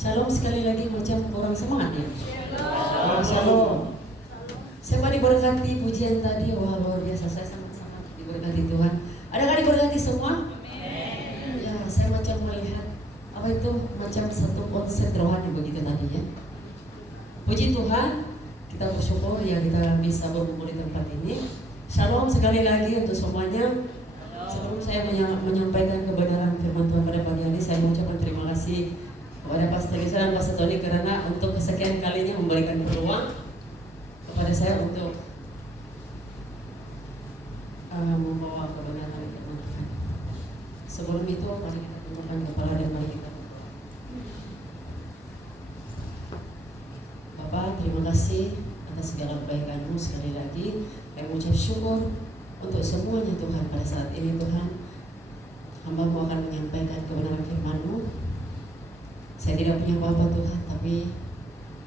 Shalom sekali lagi macam orang semangat ya. Shalom. Saya diberkati pujian tadi, wah luar biasa, saya sangat-sangat diberkati Tuhan. Adakah diberkati semua? Ya, saya macam melihat apa itu macam satu konsep rohani begitu tadi ya. Puji Tuhan, kita bersyukur ya kita bisa berkumpul di tempat ini. Shalom sekali lagi untuk semuanya. Sebelum saya menyampaikan kebenaran firman Tuhan pada pagi hari, saya mengucapkan terima kasih kepada Pastor Gisa dan Pastor Tony karena untuk kesekian kalinya memberikan peluang kepada saya untuk membawa kebenaran firman Tuhan. Sebelum itu, mari kita tundukkan kepala dan mari kita. Bapak, terima kasih atas segala kebaikan-Mu sekali lagi. Saya mengucap syukur untuk semuanya Tuhan pada saat ini Tuhan. Hamba-Mu akan menyampaikan kebenaran firman-Mu. Saya tidak punya apa-apa Tuhan, tapi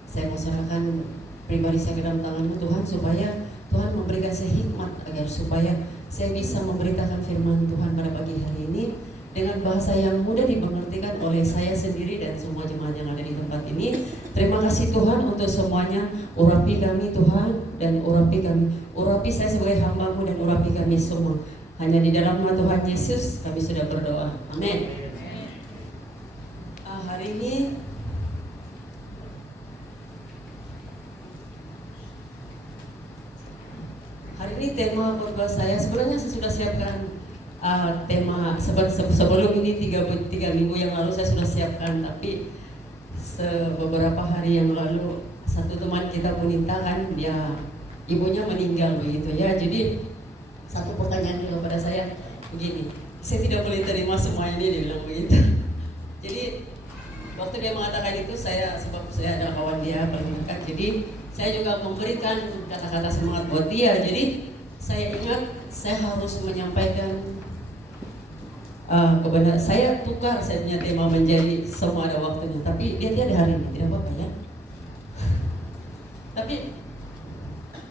saya mau serahkan pribadi saya ke dalam tangan-Mu Tuhan, supaya Tuhan memberikan saya hikmat agar supaya saya bisa memberitakan firman Tuhan pada pagi hari ini dengan bahasa yang mudah dimengertikan oleh saya sendiri dan semua jemaat yang ada di tempat ini. Terima kasih Tuhan untuk semuanya. Urapi kami Tuhan dan urapi kami. Urapi saya sebagai hamba-Mu dan urapi kami semua. Hanya di dalam nama Tuhan Yesus kami sudah berdoa. Amin. Hari ini tema khotbah saya sebenarnya saya sudah siapkan tema sebelum ini 3 minggu yang lalu saya sudah siapkan, tapi beberapa hari yang lalu satu teman kita memintakan, dia ibunya meninggal begitu ya. Jadi satu pertanyaan juga pada saya begini, saya tidak boleh terima semua ini, dia bilang begitu. Jadi waktu dia mengatakan itu, sebab saya adalah kawan dia paling dekat, jadi saya juga memberikan kata-kata semangat buat dia. Jadi saya ingat saya harus menyampaikan kebenaran. Saya tukar saya punya tema menjadi semua ada waktunya, tapi dia tiada hari ini, tidak apa-apa ya. Tapi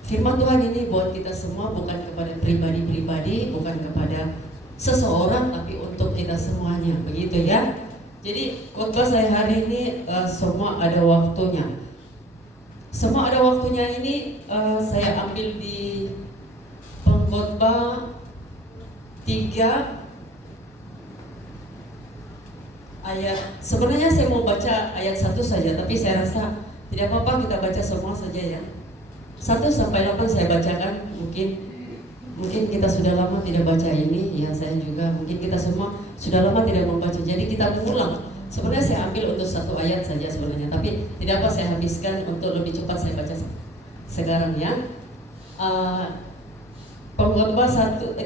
firman Tuhan ini buat kita semua, bukan kepada pribadi-pribadi, bukan kepada seseorang, tapi untuk kita semuanya, begitu ya. Jadi khotbah saya hari ini semua ada waktunya. Semua ada waktunya ini saya ambil di Pengkhotbah 3 ayat. Sebenarnya saya mau baca ayat 1 saja, tapi saya rasa tidak apa-apa kita baca semua saja ya. 1 sampai 8 saya bacakan. Mungkin kita sudah lama tidak baca ini ya, saya juga mungkin kita semua sudah lama tidak membaca. Jadi kita mengulang. Sebenarnya saya ambil untuk 1 ayat saja sebenarnya, tapi tidak apa, saya habiskan untuk lebih cepat saya baca sekarang ya. Pengkhotbah 3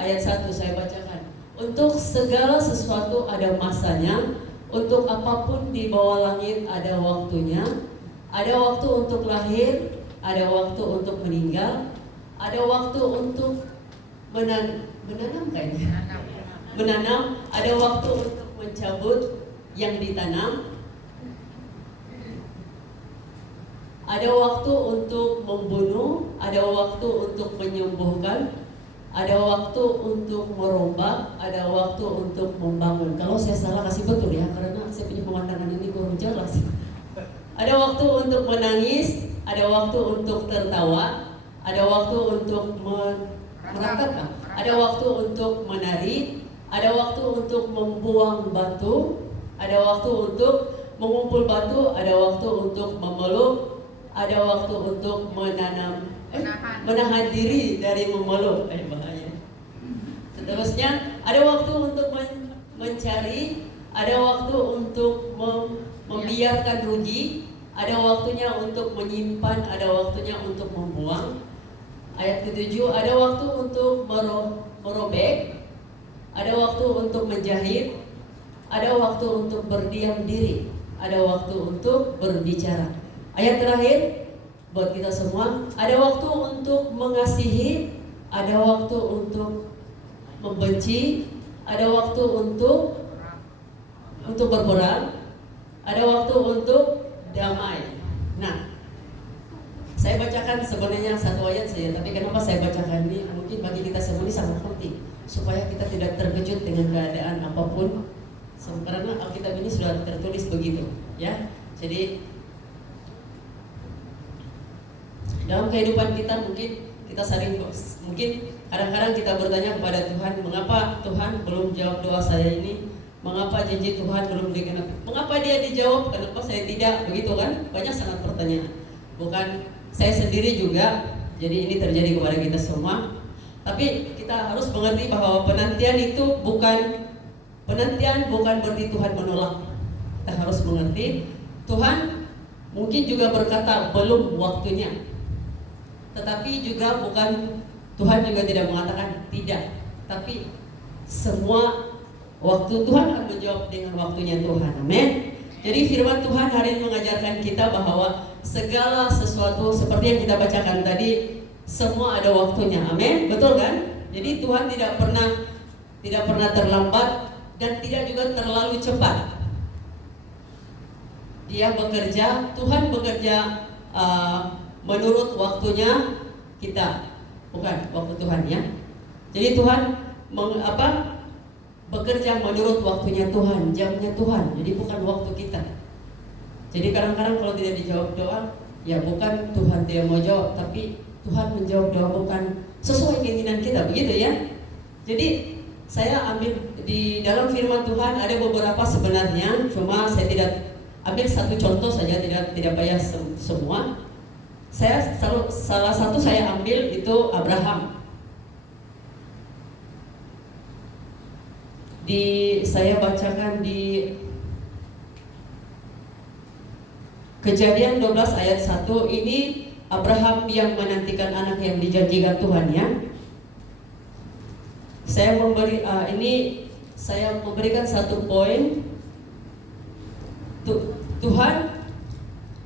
ayat 1 saya bacakan. Untuk segala sesuatu ada masanya, untuk apapun di bawah langit ada waktunya. Ada waktu untuk lahir, ada waktu untuk meninggal, ada waktu untuk menanam kayaknya. Menanam, ada waktu untuk mencabut yang ditanam, ada waktu untuk membunuh, ada waktu untuk menyembuhkan, ada waktu untuk merombak, ada waktu untuk membangun. Kalau saya salah kasih betul ya, karena saya punya pemandangan ini kurang jelas. Ada waktu untuk menangis, ada waktu untuk tertawa, ada waktu untuk menatap, ada waktu untuk menari, ada waktu untuk membuang batu, ada waktu untuk mengumpul batu, ada waktu untuk memeluk, ada waktu untuk menahan diri dari memeluk. Bahaya. Seterusnya, ada waktu untuk mencari, ada waktu untuk membiarkan rugi, ada waktunya untuk menyimpan, ada waktunya untuk membuang. Ayat ke-7, ada waktu untuk merobek, ada waktu untuk menjahit, ada waktu untuk berdiam diri, ada waktu untuk berbicara. Ayat terakhir buat kita semua, ada waktu untuk mengasihi, ada waktu untuk membenci, ada waktu untuk berperang, ada waktu untuk damai. Nah, saya bacakan sebenarnya 1 ayat saja, tapi kenapa saya bacakan ini? Mungkin bagi kita semua ini sangat penting supaya kita tidak terkejut dengan keadaan apapun Karena Alkitab ini sudah tertulis begitu, ya. Jadi dalam kehidupan kita mungkin kita mungkin kadang-kadang kita bertanya kepada Tuhan, mengapa Tuhan belum jawab doa saya ini? Mengapa janji Tuhan belum digenapi? Mengapa dia dijawab? Kenapa saya tidak? Begitu kan? Banyak sangat pertanyaan. Bukan saya sendiri juga. Jadi ini terjadi kepada kita semua. Tapi kita harus mengerti bahwa penantian bukan berarti Tuhan menolak. Kita harus mengerti Tuhan mungkin juga berkata belum waktunya. Tetapi juga bukan Tuhan juga tidak mengatakan tidak. Tapi semua waktu Tuhan akan menjawab dengan waktunya Tuhan. Amin. Jadi firman Tuhan hari ini mengajarkan kita bahwa segala sesuatu seperti yang kita bacakan tadi, semua ada waktunya. Amin. Betul kan? Jadi Tuhan tidak pernah terlambat dan tidak juga terlalu cepat. Dia bekerja, Tuhan bekerja menurut waktunya kita, bukan waktu Tuhan, ya. Jadi Tuhan bekerja menurut waktunya Tuhan, jamnya Tuhan. Jadi bukan waktu kita. Jadi kadang-kadang kalau tidak dijawab doa, ya bukan Tuhan tidak mau jawab, tapi Tuhan menjawab doa bukan sesuai keinginan kita, begitu ya. Jadi saya ambil di dalam firman Tuhan ada beberapa sebenarnya, cuma saya tidak ambil satu contoh saja, tidak payah semua. Salah satu saya ambil itu Abraham. Saya bacakan di Kejadian 12 ayat 1. Ini Abraham yang menantikan anak yang dijanjikan Tuhan, ya. Saya memberikan satu poin.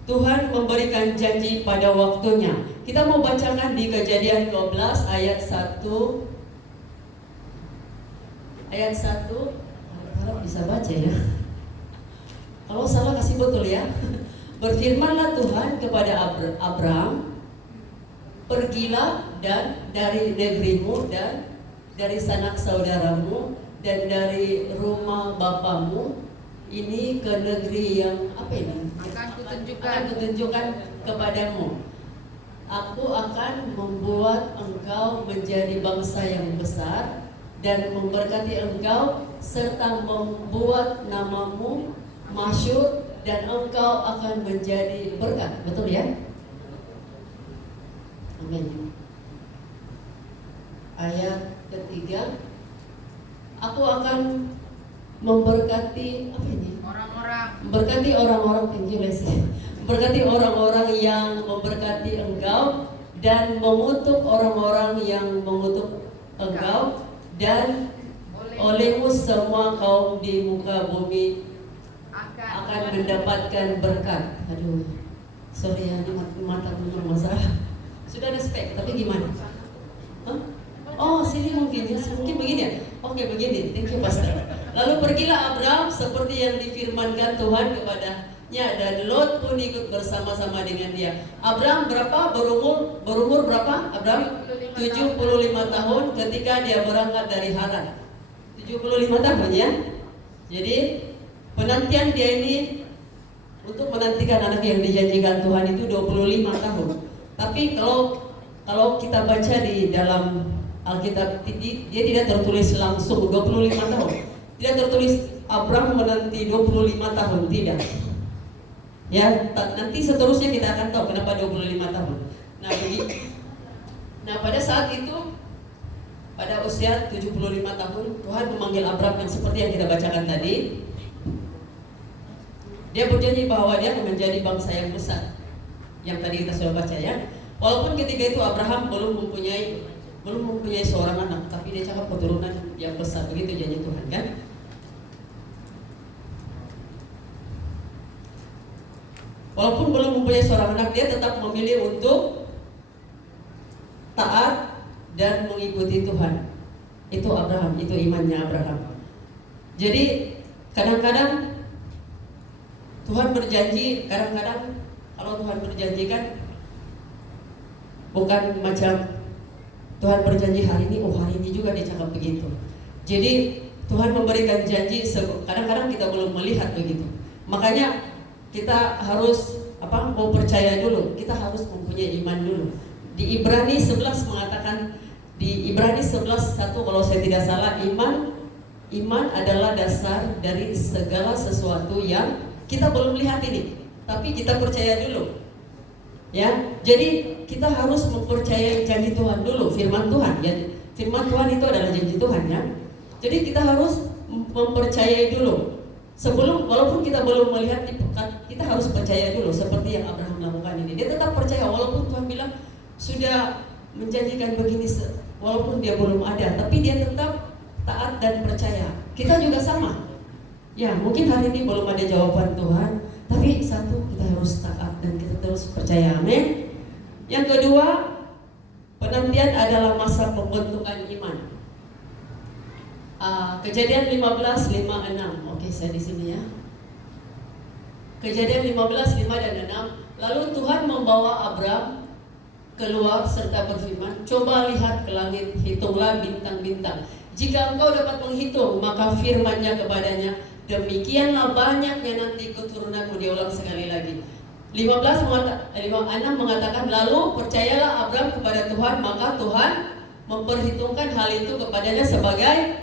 Tuhan memberikan janji pada waktunya. Kita mau bacakan di Kejadian 12 ayat 1. Ayat 1, harap bisa baca ya. Kalau salah kasih betul ya. Berfirmanlah Tuhan kepada Abraham, pergilah dan dari negerimu dan dari sanak saudaramu dan dari rumah bapamu ini ke negeri yang apa ini? Akan kutunjukkan kepadamu. Aku akan membuat engkau menjadi bangsa yang besar dan memberkati engkau serta membuat namamu masyhur dan engkau akan menjadi berkat. Betul ya? Amin. Ayat ketiga, aku akan memberkati apa ini? Memberkati orang-orang, memberkati orang-orang yang memberkati engkau dan mengutuk orang-orang yang mengutuk engkau, dan olehmu semua kaum di muka bumi akan mendapatkan berkat. Aduh, sorry ya, ini mata bermasalah. Sudah ada spek, tapi gimana? Huh? Oh, sini mungkin begini ya. Oke, begini. Thank you, Pastor. Lalu pergilah Abraham seperti yang difirmankan Tuhan kepadanya, dan Lot pun ikut bersama-sama dengan dia. Abraham berumur berapa? Abraham 75 tahun ketika dia berangkat dari Haran. 75 tahun ya. Jadi penantian dia ini untuk menantikan anak yang dijanjikan Tuhan itu 25 tahun. Tapi kalau kita baca di dalam Alkitab, dia tidak tertulis langsung 25 tahun. Tidak tertulis Abraham menanti 25 tahun, tidak. Ya, nanti seterusnya kita akan tahu kenapa 25 tahun. Nah, pada saat itu, pada usia 75 tahun, Tuhan memanggil Abraham yang seperti yang kita bacakan tadi. Dia berjanji bahwa dia akan menjadi bangsa yang besar, yang tadi kita sudah baca ya. Walaupun ketika itu Abraham belum mempunyai seorang anak, tapi dia cakap keturunan yang besar, begitu janji Tuhan kan. Walaupun belum mempunyai seorang anak, dia tetap memilih untuk taat dan mengikuti Tuhan. Itu Abraham, itu imannya Abraham. Jadi kadang-kadang Tuhan berjanji, kadang-kadang kalau Tuhan berjanjikan bukan macam Tuhan berjanji hari ini, hari ini juga dia cakap begitu. Jadi Tuhan memberikan janji, kadang-kadang kita belum melihat begitu. Makanya kita harus mau percaya dulu, kita harus mempunyai iman dulu. Di Ibrani 11 mengatakan, di Ibrani 11:1 kalau saya tidak salah, iman adalah dasar dari segala sesuatu yang kita belum lihat ini, tapi kita percaya dulu. Ya, jadi kita harus mempercayai janji Tuhan dulu, firman Tuhan ya. Firman Tuhan itu adalah janji Tuhan ya. Jadi kita harus mempercayai dulu. Sebelum, walaupun kita belum melihat, kita harus percaya dulu seperti yang Abraham lakukan ini. Dia tetap percaya walaupun Tuhan bilang sudah menjanjikan begini, walaupun dia belum ada, tapi dia tetap taat dan percaya. Kita juga sama. Ya, mungkin hari ini belum ada jawaban Tuhan, tapi satu, kita harus taat dan kita terus percaya. Amin. Yang kedua, penantian adalah masa pembentukan iman. Kejadian 15:5-6. Oke, saya di sini ya. Kejadian 15:5 dan 6. Lalu Tuhan membawa Abram keluar serta berfirman, coba lihat ke langit, hitunglah bintang-bintang. Jika engkau dapat menghitung, maka firman-Nya kepadanya, demikianlah banyaknya nanti keturunanmu. Diulang sekali lagi. 6 mengatakan, lalu percayalah Abram kepada Tuhan, maka Tuhan memperhitungkan hal itu kepadanya sebagai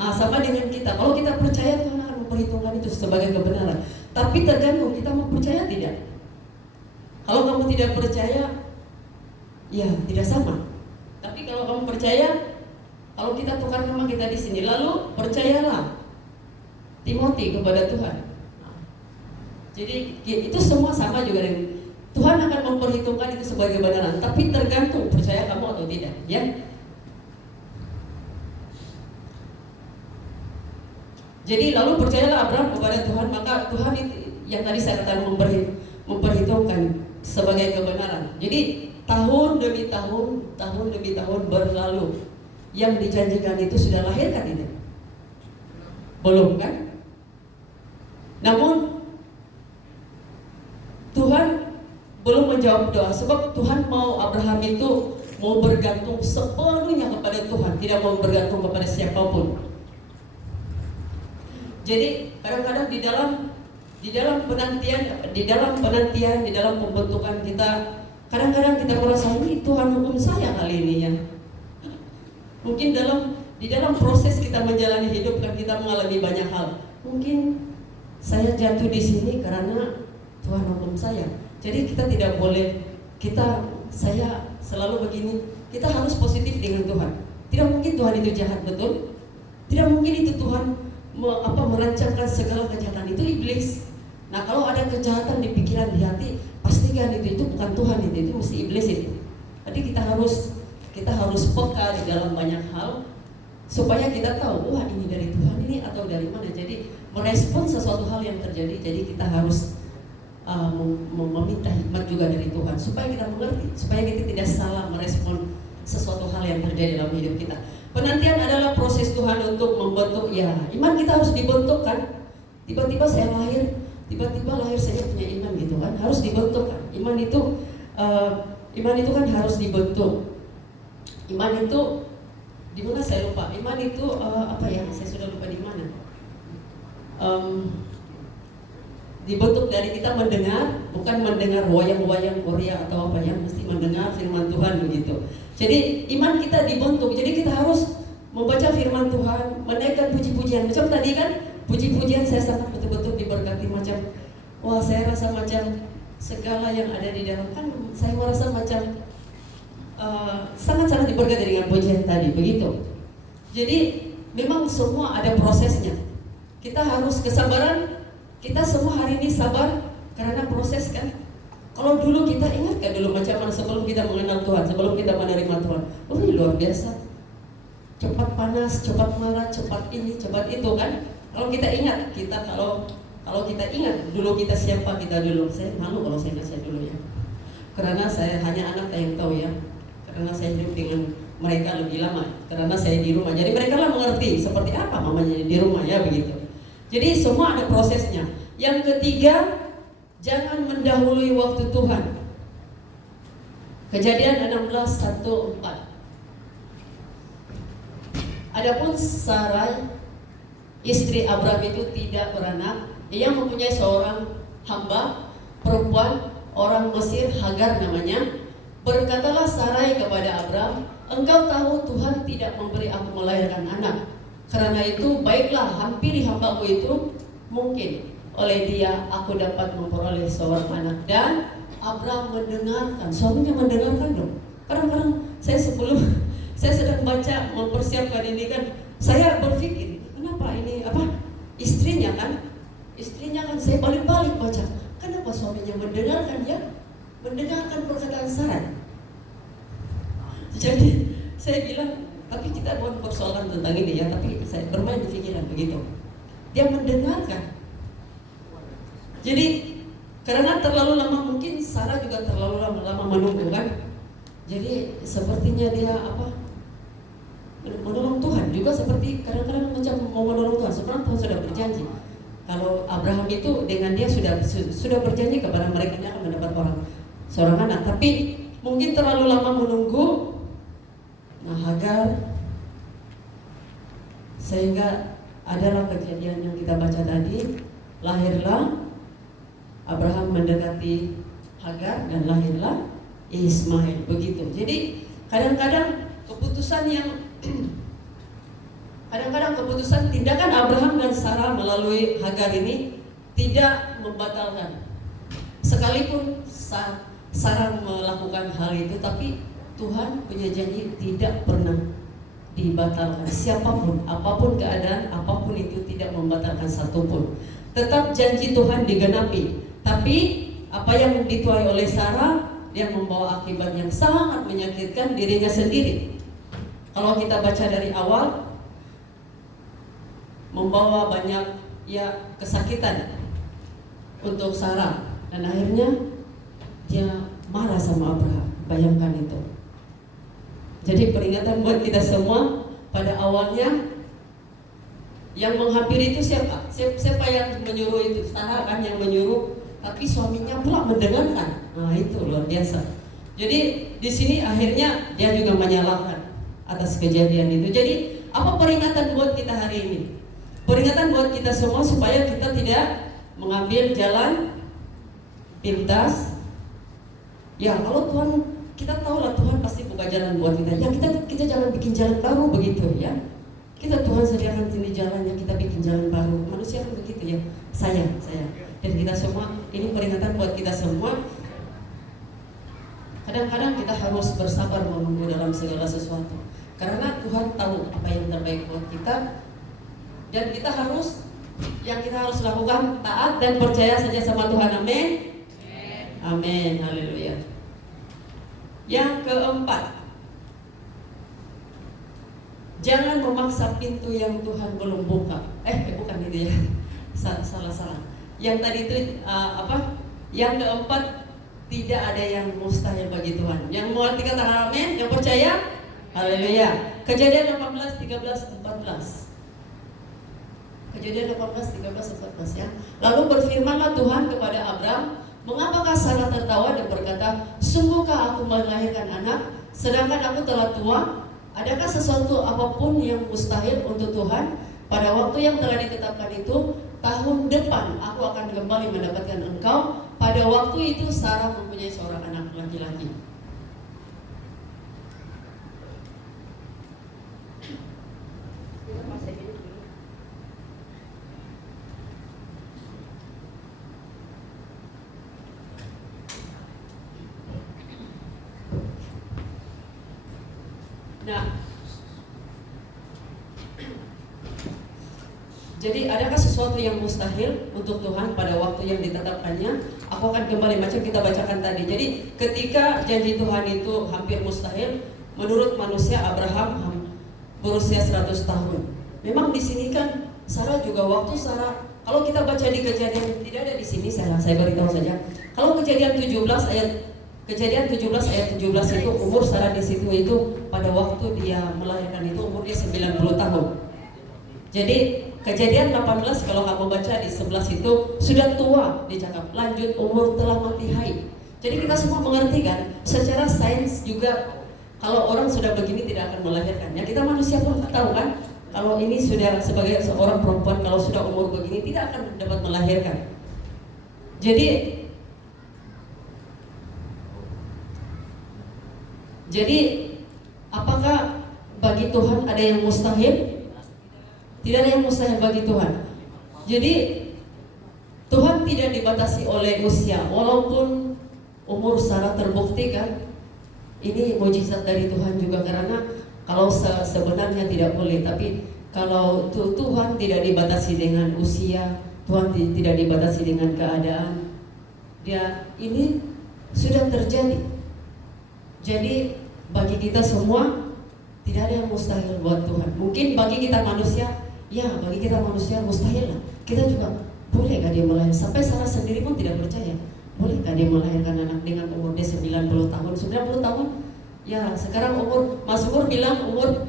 sama dengan kita. Kalau kita percaya, Tuhan akan memperhitungkan itu sebagai kebenaran. Tapi tergantung kita mau percaya tidak. Kalau kamu tidak percaya, ya tidak sama. Tapi kalau kamu percaya, kalau kita tukar nama kita di sini, lalu percayalah Timothy kepada Tuhan. Jadi itu semua sama juga dengan Tuhan akan memperhitungkan itu sebagai kebenaran. Tapi tergantung percaya kamu atau tidak, ya. Jadi lalu percayalah Abraham kepada Tuhan, maka Tuhan itu yang tadi saya katakan memperhitungkan sebagai kebenaran. Jadi tahun demi tahun berlalu, yang dijanjikan itu sudah lahir kan tidak? Belum kan? Namun Tuhan belum menjawab doa, sebab Tuhan mau Abraham itu mau bergantung sepenuhnya kepada Tuhan, tidak mau bergantung kepada siapapun. Jadi kadang-kadang di dalam penantian, di dalam pembentukan kita, kadang-kadang kita merasa ini Tuhan hukum saya kali ini ya. Mungkin di dalam proses kita menjalani hidup kan kita mengalami banyak hal. Mungkin saya jatuh di sini karena Tuhan hukum saya. Jadi kita tidak boleh, saya selalu begini, kita harus positif dengan Tuhan. Tidak mungkin Tuhan itu jahat, betul? Tidak mungkin itu Tuhan merancangkan segala kejahatan, itu iblis. Nah, kalau ada kejahatan di pikiran, di hati, pastikan itu bukan Tuhan, itu mesti iblis itu. Jadi kita harus peka di dalam banyak hal supaya kita tahu, wah ini dari Tuhan ini atau dari mana. Jadi merespon sesuatu hal yang terjadi. Jadi kita harus meminta hikmat juga dari Tuhan supaya kita mengerti, supaya kita tidak salah merespon sesuatu hal yang terjadi dalam hidup kita. Penantian adalah proses Tuhan untuk membentuk, ya iman kita harus dibentuk kan. Tiba-tiba saya lahir saya punya iman gitu kan, harus dibentuk kan. Iman itu kan harus dibentuk. Iman itu di mana saya lupa. Iman itu saya sudah lupa di mana. Dibentuk dari kita mendengar, bukan mendengar wayang-wayang Korea atau apa ya, mesti mendengar firman Tuhan begitu. Jadi iman kita dibentuk, jadi kita harus membaca firman Tuhan, menaikkan puji-pujian. Macam tadi kan, puji-pujian saya sangat betul-betul diberkati, macam wah saya rasa macam segala yang ada di dalam, kan saya merasa macam sangat-sangat diberkati dengan pujian tadi, begitu. Jadi memang semua ada prosesnya. Kita harus kesabaran, kita semua hari ini sabar karena proses kan. Kalau dulu kita ingat kan dulu macam mana sebelum kita mengenal Tuhan, sebelum kita menerima Tuhan. Oh ini luar biasa. Cepat panas, cepat marah, cepat ini, cepat itu kan. Kalau kita ingat, kalau kita ingat dulu kita siapa kita dulu. Saya malu kalau saya ngasih dulu ya. Karena saya hanya anak yang tahu ya. Karena saya hidup dengan mereka lebih lama. Karena saya di rumah. Jadi mereka lah mengerti seperti apa mamanya di rumah ya begitu. Jadi semua ada prosesnya. Yang ketiga, jangan mendahului waktu Tuhan. Kejadian 16:1-4. Adapun Sarai istri Abraham itu tidak beranak. Ia mempunyai seorang hamba perempuan orang Mesir, Hagar namanya. Berkatalah Sarai kepada Abraham, engkau tahu Tuhan tidak memberi aku melahirkan anak. Karena itu baiklah, hampiri hambaku itu, mungkin oleh dia aku dapat memperoleh seorang anak. Dan Abraham mendengarkan, suaminya mendengarkan dong. Kadang-kadang saya sedang baca mempersiapkan ini kan, saya berpikir kenapa ini istrinya kan saya balik-balik baca, kenapa suaminya mendengarkan ya, mendengarkan perkataan Sarai. Jadi saya bilang, tapi kita mau persoalan tentang ini ya, tapi saya bermain di pikiran begitu. Dia mendengarkan. Jadi karena terlalu lama, mungkin Sarah juga terlalu lama menunggu kan. Jadi sepertinya dia menolong Tuhan juga, seperti kadang-kadang macam mau menolong Tuhan. Sebenarnya Tuhan sudah berjanji. Kalau Abraham itu dengan dia sudah berjanji kepada mereka dia akan mendapat seorang anak. Tapi mungkin terlalu lama menunggu. Nah, Hagar, sehingga adalah kejadian yang kita baca tadi, lahirlah Abraham mendekati Hagar dan lahirlah Ismail, begitu. Jadi kadang-kadang keputusan tindakan Abraham dan Sarah melalui Hagar ini tidak membatalkan. Sekalipun Sarah melakukan hal itu, tapi Tuhan punya janji tidak pernah dibatalkan. Siapapun, apapun keadaan, apapun itu tidak membatalkan satupun. Tetap janji Tuhan digenapi. Tapi apa yang dituai oleh Sarah, dia membawa akibat yang sangat menyakitkan dirinya sendiri. Kalau kita baca dari awal, membawa banyak kesakitan untuk Sarah, dan akhirnya dia marah sama Abraham. Bayangkan itu. Jadi peringatan buat kita semua, pada awalnya yang menghampiri itu siapa? Siapa yang menyuruh itu? Sarah kan yang menyuruh, tapi suaminya pula mendengarkan. Nah, itu luar biasa. Jadi di sini akhirnya dia juga menyalahkan atas kejadian itu. Jadi apa peringatan buat kita hari ini? Peringatan buat kita semua supaya kita tidak mengambil jalan pintas. Ya, kalau Tuhan, kita tahu lah Tuhan pasti buka jalan buat kita. Ya, kita jangan bikin jalan baru begitu ya. Kita Tuhan sediakan sini jalannya, kita bikin jalan baru. Manusia kan begitu ya. Saya dan kita semua, ini peringatan buat kita semua. Kadang-kadang kita harus bersabar menunggu dalam segala sesuatu. Karena Tuhan tahu apa yang terbaik buat kita. Dan kita harus lakukan taat dan percaya saja sama Tuhan. Amin. Amin. Haleluya. Yang keempat, jangan memaksa pintu yang Tuhan belum buka. Bukan itu ya. Salah. Yang tadi itu Yang keempat, tidak ada yang mustahil bagi Tuhan. Yang mengerti kata amin, yang percaya, haleluya. Kejadian 18:13-14. Kejadian 18:13-14 ya. Lalu berfirmanlah Tuhan kepada Abraham, mengapakah Sarah tertawa dan berkata, sungguhkah aku melahirkan anak, sedangkan aku telah tua? Adakah sesuatu apapun yang mustahil untuk Tuhan? Pada waktu yang telah ditetapkan itu, tahun depan aku akan kembali mendapatkan engkau. Pada waktu itu Sarah mempunyai seorang anak laki-laki. Nah, jadi adakah sesuatu yang mustahil untuk Tuhan pada waktu yang ditetapkannya? Aku akan kembali macam kita bacakan tadi. Jadi ketika janji Tuhan itu hampir mustahil, menurut manusia Abraham berusia 100 tahun. Memang di sini kan Sarah juga, waktu Sarah, kalau kita baca di Kejadian, tidak ada di sini, saya beritahu saja. Kalau Kejadian 17 ayat 17 itu umur Sarah di situ itu pada waktu dia melahirkan itu umur dia 90 tahun. Jadi Kejadian 18 kalau kamu baca di 11 itu sudah tua dicakap, lanjut umur telah mati hai. Jadi kita semua mengerti kan, secara sains juga kalau orang sudah begini tidak akan melahirkan. Ya kita manusia pun tahu kan, kalau ini sudah sebagai seorang perempuan, kalau sudah umur begini tidak akan dapat melahirkan. Jadi apakah bagi Tuhan ada yang mustahil? Tidak ada yang mustahil bagi Tuhan. Jadi Tuhan tidak dibatasi oleh usia, walaupun umur Sarah terbukti kan, ini mujizat dari Tuhan juga, karena kalau sebenarnya tidak boleh, tapi kalau Tuhan tidak dibatasi dengan usia, Tuhan tidak dibatasi dengan keadaan, dia ini sudah terjadi. Jadi bagi kita semua tidak ada yang mustahil buat Tuhan. Mungkin bagi kita manusia, ya bagi kita manusia mustahil lah. Kita juga boleh gak dia melahirkan? Sampai Sarah sendiri pun tidak percaya. Boleh gak dia melahirkan anak dengan umur dia 90 tahun? 90 tahun? Ya sekarang umur, Mazmur bilang umur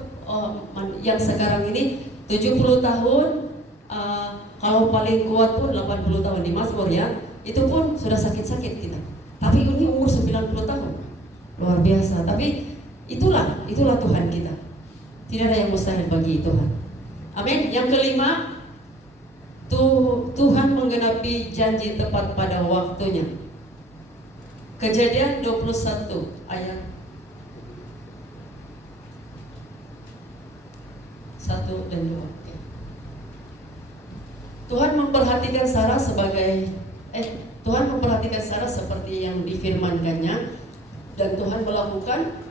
yang sekarang ini 70 tahun, kalau paling kuat pun 80 tahun di Mazmur ya. Itu pun sudah sakit-sakit kita. Tapi ini umur 90 tahun. Luar biasa. Tapi itulah Tuhan kita. Tidak ada yang mustahil bagi Tuhan. Amin. Yang kelima, Tuhan menggenapi janji tepat pada waktunya. Kejadian 21 ayat 1 dan 2. Okay. Tuhan memperhatikan Sarah Tuhan memperhatikan Sarah seperti yang difirmankannya, dan Tuhan melakukan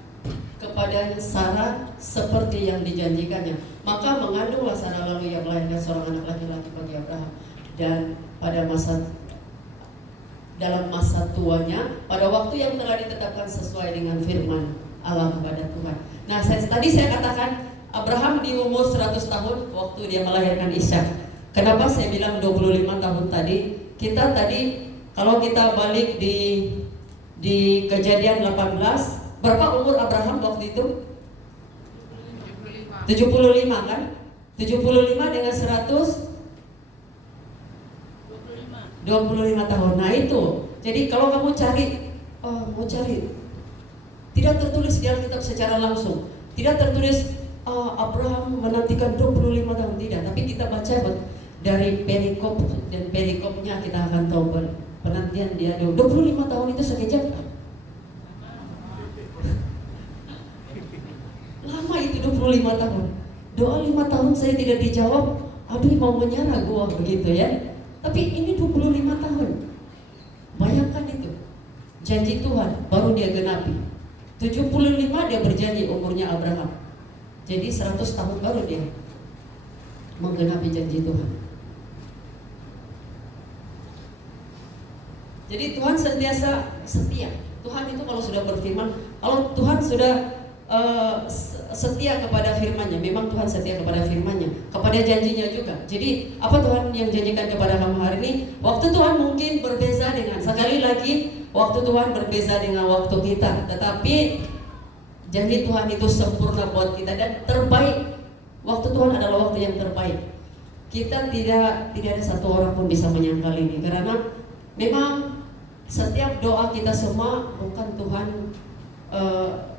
kepada Sarah seperti yang dijanjikannya. Maka mengandunglah Sarah, lalu ia melahirkan seorang anak laki-laki bagi Abraham. Dan dalam masa tuanya, pada waktu yang telah ditetapkan sesuai dengan firman Allah kepada Tuhan. Nah, tadi saya katakan Abraham di umur 100 tahun waktu dia melahirkan Ishak. Kenapa saya bilang 25 tahun tadi? Kita tadi kalau kita balik di Kejadian 18, berapa umur Abraham waktu itu? 75 kan? 75 dengan 100 25 tahun. Nah itu. Jadi kalau kamu mau cari, tidak tertulis di Alkitab secara langsung. Tidak tertulis Abraham menantikan 25 tahun, tidak. Tapi kita baca dari perikop, dan perikopnya kita akan tahu penantian dia 25 tahun itu sekejap. Lama itu 25 tahun. Doa 5 tahun saya tidak dijawab. Aduh, mau menyerah gua begitu ya. Tapi ini 25 tahun. Bayangkan itu. Janji Tuhan baru dia genapi. 75 dia berjanji umurnya Abraham. Jadi 100 tahun baru dia menggenapi janji Tuhan. Jadi Tuhan sentiasa setia. Tuhan itu kalau sudah berfirman, kalau Tuhan sudah setia kepada firman-Nya, memang Tuhan setia kepada firman-Nya, kepada janjinya juga. Jadi apa Tuhan yang janjikan kepada kamu hari ini? Waktu Tuhan mungkin berbeza dengan, sekali lagi, waktu Tuhan berbeza dengan waktu kita. Tetapi janji Tuhan itu sempurna buat kita dan terbaik. Waktu Tuhan adalah waktu yang terbaik. Kita tidak ada satu orang pun bisa menyangkal ini, karena memang setiap doa kita semua bukan Tuhan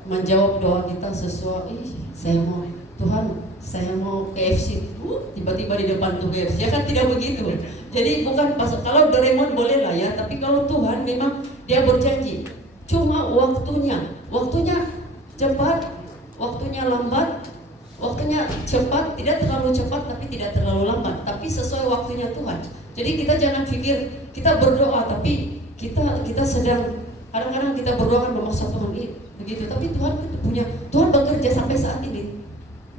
menjawab doa kita sesuai, saya mau KFC, tiba-tiba di depan tuh KFC, ya kan tidak begitu. Jadi bukan pas, kalau Doraemon boleh lah ya, tapi kalau Tuhan memang dia berjanji, cuma waktunya cepat, waktunya lambat, waktunya cepat, tidak terlalu cepat tapi tidak terlalu lambat, tapi sesuai waktunya Tuhan. Jadi kita jangan pikir kita berdoa tapi kita sedang, kadang-kadang kita berdoa kan memaksa Tuhan begitu, tapi Tuhan bekerja sampai saat ini,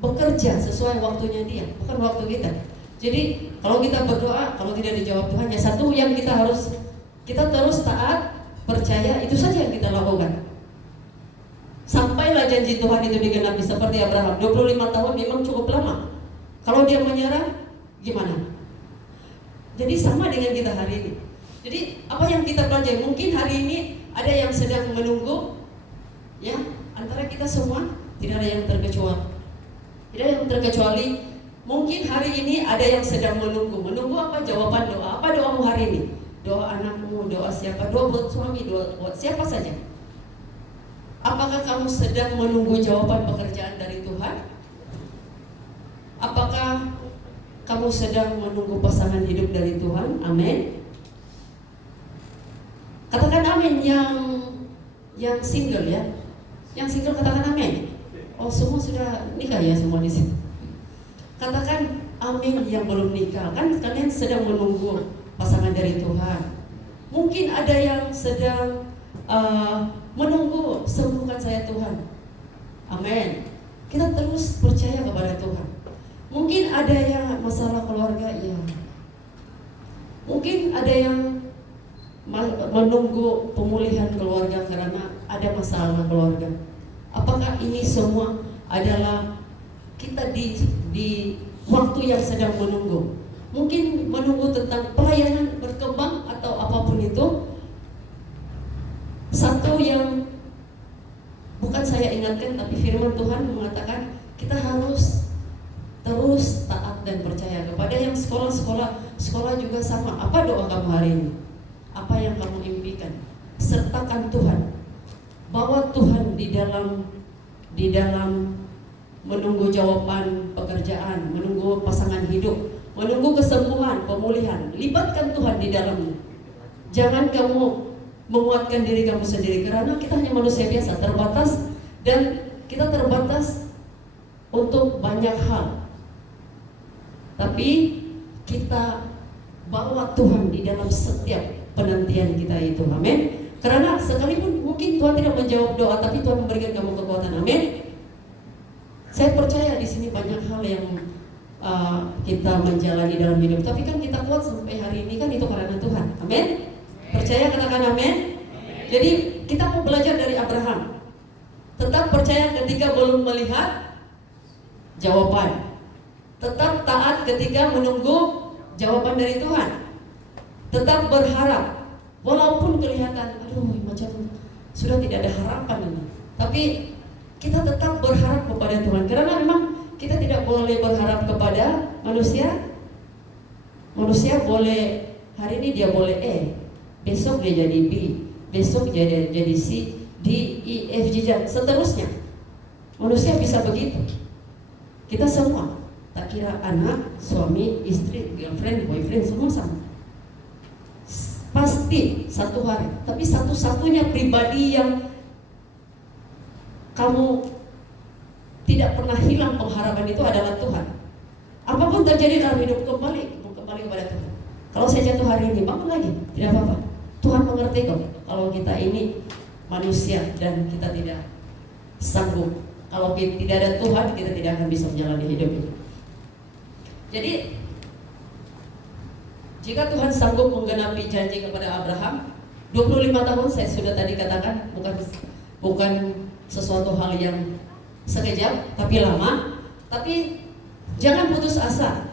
bekerja sesuai waktunya Dia, bukan waktu kita. Jadi kalau kita berdoa, kalau tidak dijawab Tuhan, ya satu yang kita terus taat, percaya, itu saja yang kita lakukan. Sampailah janji Tuhan itu digenapi seperti Abraham. 25 tahun memang cukup lama. Kalau dia menyerah, gimana? Jadi sama dengan kita hari ini. Jadi apa yang kita pelajari? Mungkin hari ini ada yang sedang menunggu, ya, antara kita semua tidak ada yang terkecuali. Tidak ada yang terkecuali. Mungkin hari ini ada yang sedang menunggu apa? Jawaban doa. Apa doamu hari ini? Doa anakmu, doa siapa? Doa buat suami, doa buat siapa saja. Apakah kamu sedang menunggu jawaban pekerjaan dari Tuhan? Apakah kamu sedang menunggu pasangan hidup dari Tuhan? Amin. Katakan amin yang single ya. Yang single katakan amin. Oh, semua sudah nikah ya semua di sini. Katakan amin yang belum nikah. Kan kalian sedang menunggu pasangan dari Tuhan. Mungkin ada yang sedang menunggu, sembuhkan saya Tuhan. Amin. Kita terus percaya kepada Tuhan. Mungkin ada yang masalah keluarga ya. Mungkin ada yang menunggu pemulihan keluarga karena ada masalah keluarga. Apakah ini semua adalah kita di waktu yang sedang menunggu? Mungkin menunggu tentang pelayanan berkembang atau apapun itu. Satu yang bukan saya ingatkan, tapi firman Tuhan mengatakan kita harus terus taat dan percaya. Kepada yang sekolah juga sama. Apa doa kamu hari ini? Apa yang kamu impikan? Sertakan Tuhan. Bawa Tuhan di dalam menunggu jawaban pekerjaan, menunggu pasangan hidup, menunggu kesembuhan, pemulihan. Libatkan Tuhan di dalamnya. Jangan kamu menguatkan diri kamu sendiri, karena kita hanya manusia biasa, terbatas, dan kita terbatas untuk banyak hal. Tapi kita bawa Tuhan di dalam setiap penantian kita itu. Amin. Karena sekalipun mungkin Tuhan tidak menjawab doa, tapi Tuhan memberikan kamu kekuatan. Amin. Saya percaya di sini banyak hal yang kita menjalani dalam hidup, tapi kan kita kuat sampai hari ini kan itu karena Tuhan. Amin. Percaya, katakan amin. Jadi kita mau belajar dari Abraham. Tetap percaya ketika belum melihat jawaban. Tetap taat ketika menunggu jawaban dari Tuhan. Tetap berharap walaupun kelihatan macam sudah tidak ada harapan ini. Tapi kita tetap berharap kepada Tuhan, karena memang kita tidak boleh berharap kepada manusia. Manusia boleh hari ini dia boleh besok dia jadi B, besok dia jadi C, D, E, F, G, dan seterusnya. Manusia bisa begitu. Kita semua, tak kira anak, suami, istri, girlfriend, boyfriend, semua sama. Pasti satu hari, tapi satu-satunya pribadi yang kamu tidak pernah hilang pengharapan itu adalah Tuhan. Apapun terjadi dalam hidup, kembali kepada Tuhan. Kalau saya jatuh hari ini, bangun lagi, tidak apa-apa. Tuhan mengerti kok kalau kita ini manusia dan kita tidak sanggup. Kalau tidak ada Tuhan, kita tidak akan bisa menjalani hidup ini. Jadi jika Tuhan sanggup menggenapi janji kepada Abraham, 25 tahun saya sudah tadi katakan bukan sesuatu hal yang sekejap, tapi lama. Tapi jangan putus asa.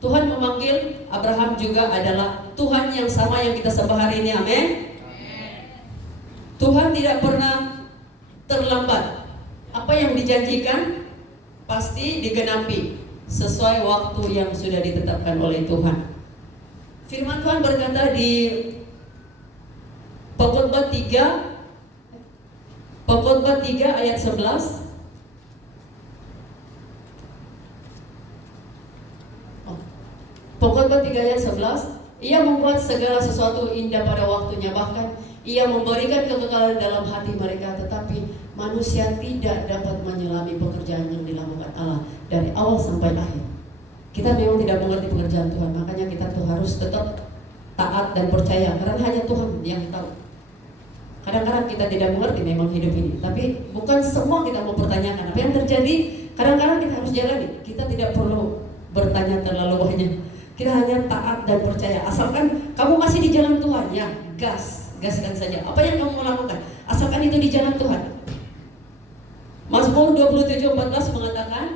Tuhan memanggil Abraham juga adalah Tuhan yang sama yang kita sembah hari ini. Amin. Tuhan tidak pernah terlambat. Apa yang dijanjikan pasti digenapi sesuai waktu yang sudah ditetapkan oleh Tuhan. Firman Tuhan berkata di Pengkhotbah 3 ayat 11. Pengkhotbah 3 ayat 11. Ia membuat segala sesuatu indah pada waktunya, bahkan ia memberikan kekekalan dalam hati mereka. Tetapi manusia tidak dapat menyelami pekerjaan yang dilakukan Allah dari awal sampai akhir. Kita memang tidak mengerti pekerjaan Tuhan, makanya kita tuh harus tetap taat dan percaya, karena hanya Tuhan yang tahu. Kadang-kadang kita tidak mengerti memang hidup ini, tapi bukan semua kita mau pertanyakan apa yang terjadi. Kadang-kadang kita harus jalani. Kita tidak perlu bertanya terlalu banyak. Kita hanya taat dan percaya. Asalkan kamu masih di jalan Tuhan, ya gaskan saja. Apa yang kamu mau lakukan, asalkan itu di jalan Tuhan. Mazmur 27:14 mengatakan,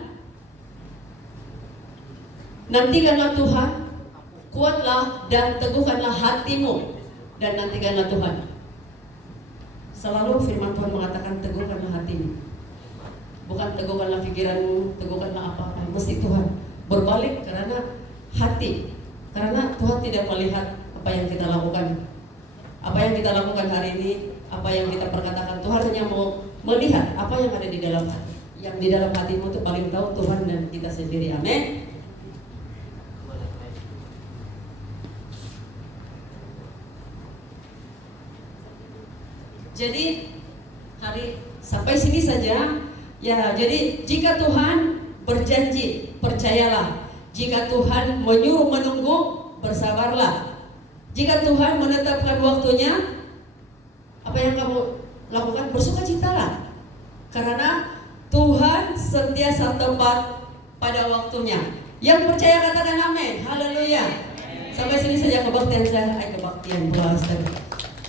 nantikanlah Tuhan, kuatlah dan teguhkanlah hatimu, dan nantikanlah Tuhan. Selalu firman Tuhan mengatakan teguhkanlah hatimu, bukan teguhkanlah pikiranmu, teguhkanlah apa-apa, mesti Tuhan. Berbalik karena hati, karena Tuhan tidak melihat apa yang kita lakukan, apa yang kita lakukan hari ini, apa yang kita perkatakan. Tuhan hanya mau melihat apa yang ada di dalam hati. Yang di dalam hatimu itu paling tahu Tuhan dan kita sendiri. Amin. Jadi hari sampai sini saja. Ya, jadi jika Tuhan berjanji, percayalah. Jika Tuhan menyuruh menunggu, bersabarlah. Jika Tuhan menetapkan waktunya, apa yang kamu lakukan? Bersukacitalah. Karena Tuhan sentiasa tepat pada waktunya. Yang percaya katakan amin. Haleluya. Sampai sini saja kebaktian saya. Kebaktian puas.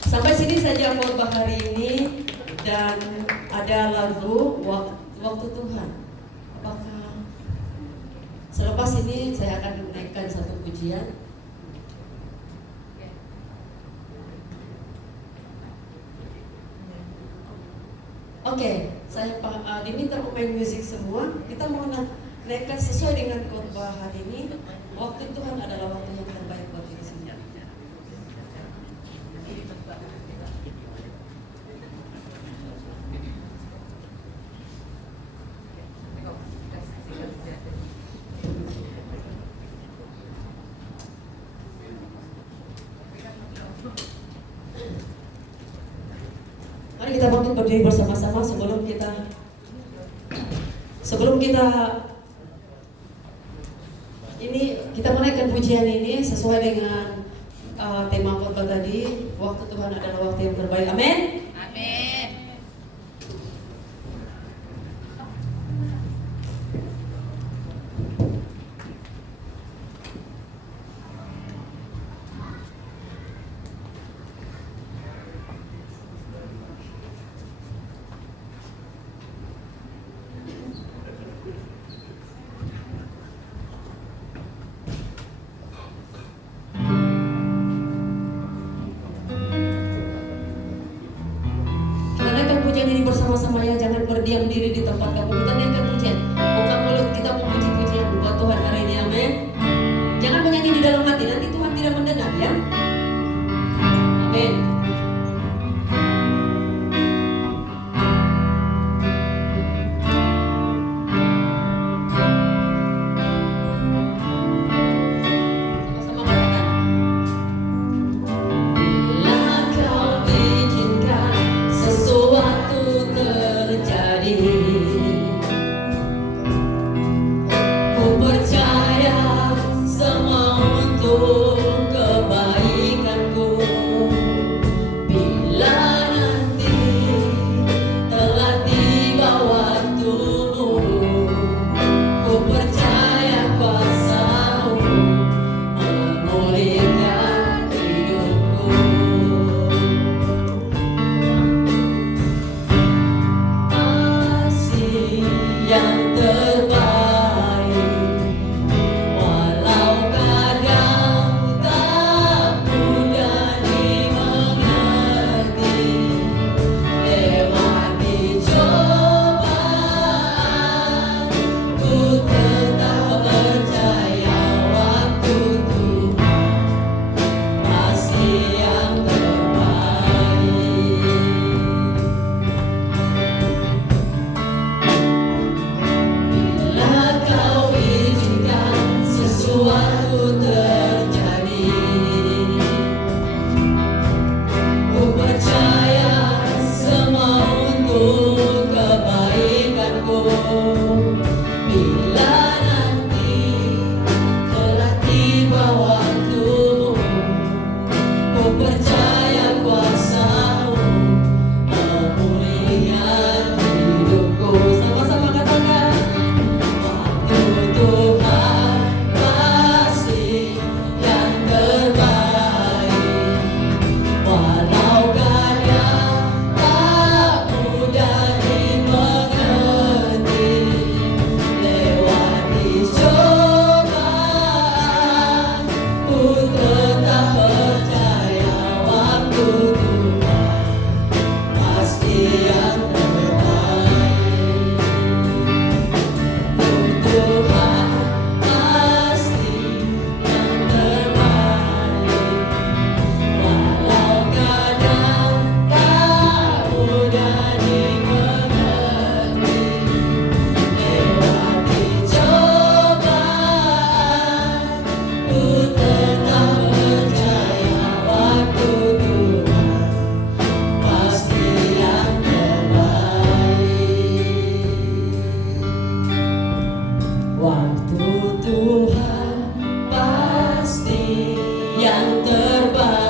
Sampai sini saja khotbah hari ini. Dan ada lagu waktu Tuhan. Apakah selepas ini saya akan menaikkan satu pujian? Oke, saya diminta pemain musik semua. Kita mau naikkan sesuai dengan khotbah hari ini. Waktu Tuhan adalah waktu yang terbaik buat diri sendiri. Mari kita bangkit berdiri bersama-sama sebelum kita menaikkan pujian ini sesuai dengan tema khotbah tadi. Waktu Tuhan adalah waktu yang terbaik. Amin. Amin. Bersama-sama ya, jangan berdiam diri di tempat kamu. Kita naikkan pujian, buka mulut, kita mau puji-pujian buat Tuhan hari ini. Amin. Jangan menyanyi di dalam hati, nanti Tuhan tidak mendengar ya. Amin. yang terbaik.